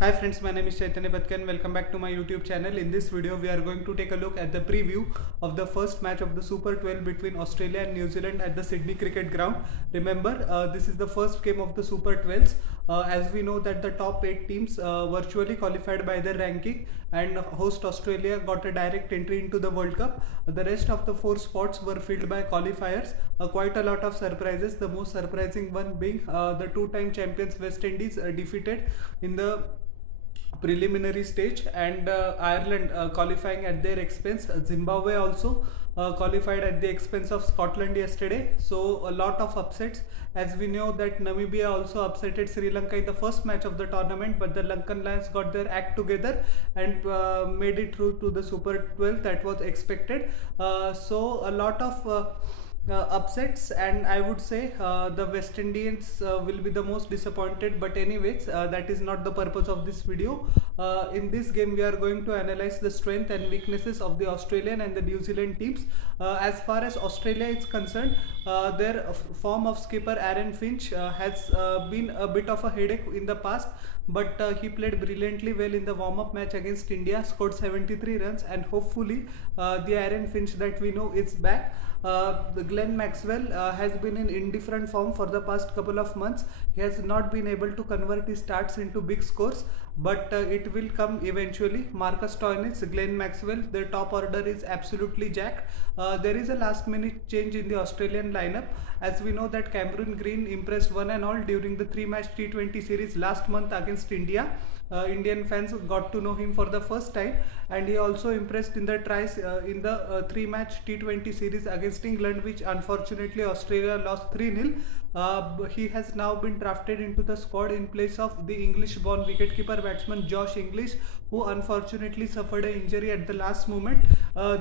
Hi friends, my name is Chaitanya Patkan. Welcome back to my YouTube channel. In this video, we are going to take a look at the preview of the first match of the Super 12 between Australia and New Zealand at the Sydney Cricket Ground. Remember, this is the first game of the Super 12s. As we know that the top 8 teams virtually qualified by their ranking, and host Australia got a direct entry into the World Cup. The rest of the 4 spots were filled by qualifiers. Quite a lot of surprises. The most surprising one being the two-time champions West Indies defeated in the preliminary stage, and Ireland qualifying at their expense. Zimbabwe also qualified at the expense of Scotland yesterday. So a lot of upsets, as we know that Namibia also upsetted Sri Lanka in the first match of the tournament, but the Lankan Lions got their act together and made it through to the Super 12 that was expected. So a lot of upsets, and I would say the West Indians will be the most disappointed, but anyways, that is not the purpose of this video. In this game we are going to analyze the strength and weaknesses of the Australian and the New Zealand teams. As far as Australia is concerned, their form of skipper Aaron Finch has been a bit of a headache in the past, but he played brilliantly well in the warm-up match against India, scored 73 runs, and hopefully the Aaron Finch that we know is back. The Glenn Maxwell has been in indifferent form for the past couple of months. He has not been able to convert his starts into big scores, but it will come eventually. Marcus Stoinis, Glenn Maxwell, their top order is absolutely jacked. There is a last minute change in the Australian lineup, as we know that Cameron Green impressed one and all during the 3-match T20 series last month against India. Indian fans got to know him for the first time, and he also impressed in the tries in the 3-match T20 series against England, which unfortunately Australia lost 3-0. He has now been drafted into the squad in place of the English-born wicketkeeper batsman Josh Inglis, who unfortunately suffered an injury at the last moment.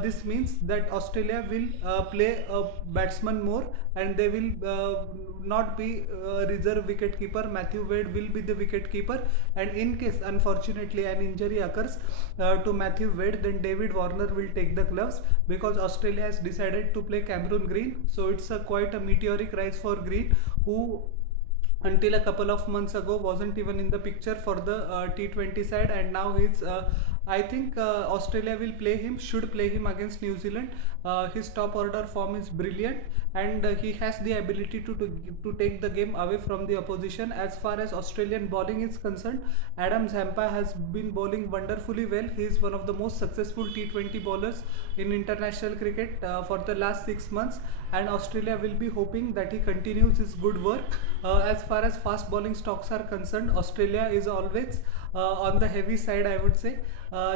This means that Australia will play a batsman more, and they will not be reserve wicketkeeper. Matthew Wade will be the wicketkeeper, and in case unfortunately an injury occurs to Matthew Wade, then David Warner will take the gloves, because Australia has decided to play Cameron Green. So it's quite a meteoric rise for Green, who until a couple of months ago wasn't even in the picture for the T20 side, and now he's I think Australia will play him, should play him against New Zealand. His top order form is brilliant, and he has the ability to take the game away from the opposition. As far as Australian bowling is concerned, Adam Zampa has been bowling wonderfully well. He is one of the most successful T20 bowlers in international cricket for the last 6 months, and Australia will be hoping that he continues his good work. As far as fast bowling stocks are concerned, Australia is always on the heavy side, I would say.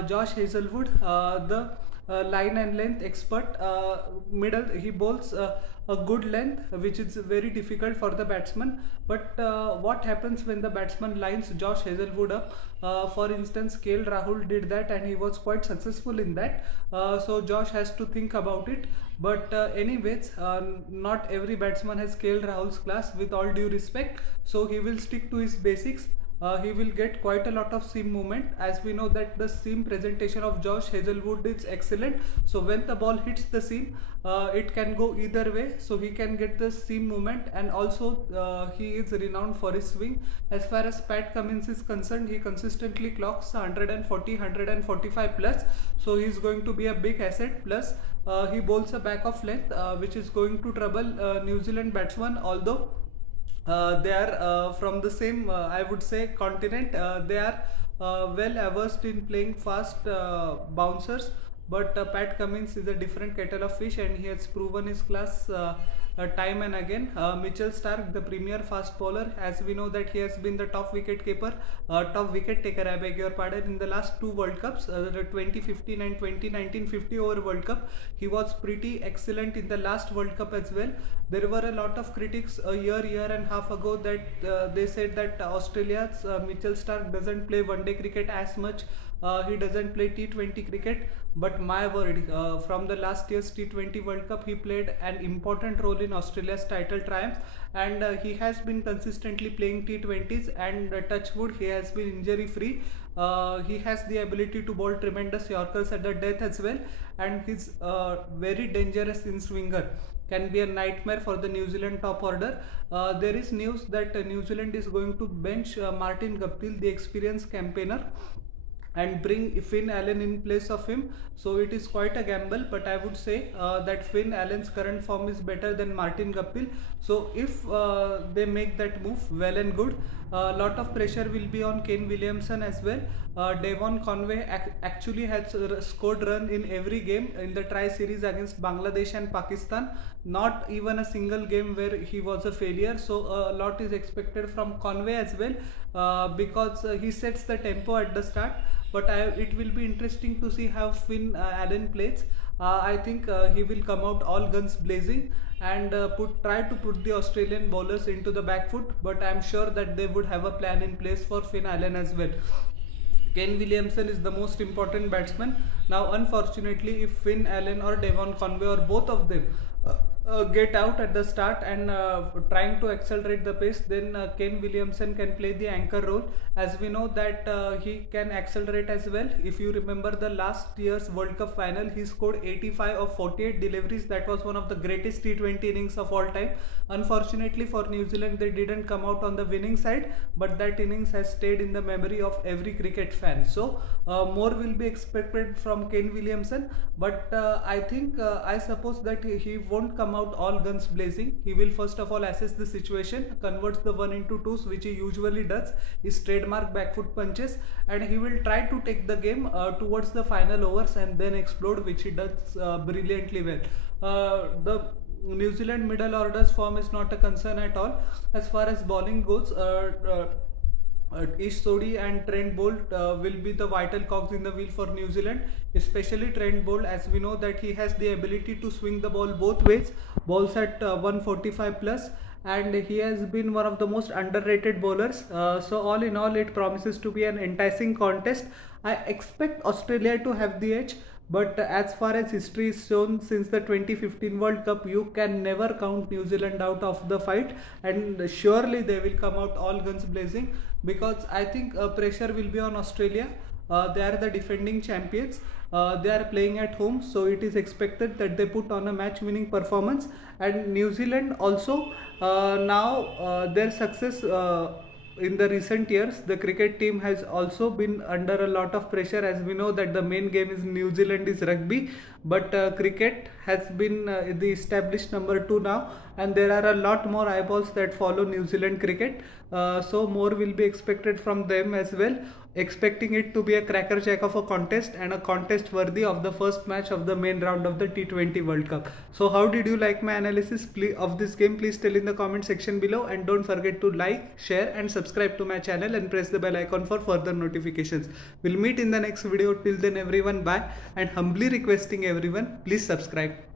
Josh Hazelwood, the line and length expert, middle, he bowls a good length, which is very difficult for the batsman. But what happens when the batsman lines Josh Hazelwood up? For instance, KL Rahul did that, and he was quite successful in that. So Josh has to think about it. But anyways, not every batsman has KL Rahul's class, with all due respect. So he will stick to his basics. He will get quite a lot of seam movement, as we know that the seam presentation of Josh Hazelwood is excellent. So when the ball hits the seam, it can go either way, so he can get the seam movement, and also he is renowned for his swing. As far as Pat Cummins is concerned, he consistently clocks 140, 145 plus, so he is going to be a big asset. Plus he bowls a back of length, which is going to trouble New Zealand batsmen, although they are from the same, I would say, continent. They are well versed in playing fast bouncers, but Pat Cummins is a different kettle of fish, and he has proven his class time and again. Mitchell Starc, the premier fast bowler, as we know that he has been the top wicket taker, I beg your pardon, in the last 2 World Cups, the 2015 and 2019 50 over World Cup. He was pretty excellent in the last World Cup as well. There were a lot of critics a year and a half ago that they said that Australia's Mitchell Starc doesn't play one-day cricket as much. He doesn't play T20 cricket, but my word, from the last year's T20 World Cup, he played an important role in Australia's title triumph, and he has been consistently playing T20s, and touch wood, he has been injury free. He has the ability to bowl tremendous Yorkers at the death as well, and he's very dangerous in swinger. can be a nightmare for the New Zealand top order. There is news that New Zealand is going to bench Martin Guptill, the experienced campaigner, and bring Finn Allen in place of him. So it is quite a gamble, but I would say that Finn Allen's current form is better than Martin Guptill. So if they make that move, well and good. A lot of pressure will be on Kane Williamson as well. Devon Conway actually has scored run in every game in the tri-series against Bangladesh and Pakistan. Not even a single game where he was a failure. So a lot is expected from Conway as well, because he sets the tempo at the start. But it will be interesting to see how Finn Allen plays. I think he will come out all guns blazing and try to put the Australian bowlers into the back foot. But I am sure that they would have a plan in place for Finn Allen as well. Kane Williamson is the most important batsman. Now unfortunately, if Finn Allen or Devon Conway or both of them get out at the start and trying to accelerate the pace, then Kane Williamson can play the anchor role. As we know that he can accelerate as well. If you remember the last year's World Cup final, he scored 85 of 48 deliveries. That was one of the greatest T20 innings of all time. Unfortunately for New Zealand, they didn't come out on the winning side, but that innings has stayed in the memory of every cricket fan. So more will be expected from Kane Williamson, but I think I suppose that he won't come out all guns blazing. He will first of all assess the situation, converts the 1 into 2s, which he usually does, his trademark back foot punches, and he will try to take the game towards the final overs and then explode, which he does brilliantly well. The New Zealand middle order's form is not a concern at all. As far as bowling goes, Ish Sodhi and Trent Boult will be the vital cogs in the wheel for New Zealand, especially Trent Boult, as we know that he has the ability to swing the ball both ways, balls at 145 plus, and he has been one of the most underrated bowlers. So all in all, it promises to be an enticing contest. I expect Australia to have the edge, but as far as history is shown since the 2015 World Cup, you can never count New Zealand out of the fight, and surely they will come out all guns blazing, because I think pressure will be on Australia. They are the defending champions. They are playing at home, so it is expected that they put on a match-winning performance. And New Zealand also, now their success in the recent years, the cricket team has also been under a lot of pressure. As we know that the main game is New Zealand is rugby, but cricket has been the established number 2 now, and there are a lot more eyeballs that follow New Zealand cricket. So more will be expected from them as well, expecting it to be a crackerjack of a contest and a contest worthy of the first match of the main round of the T20 World Cup. So how did you like my analysis of this game? Please tell in the comment section below, and don't forget to like, share and subscribe to my channel and press the bell icon for further notifications. We'll meet in the next video. Till then everyone, bye, and humbly requesting everyone, please subscribe.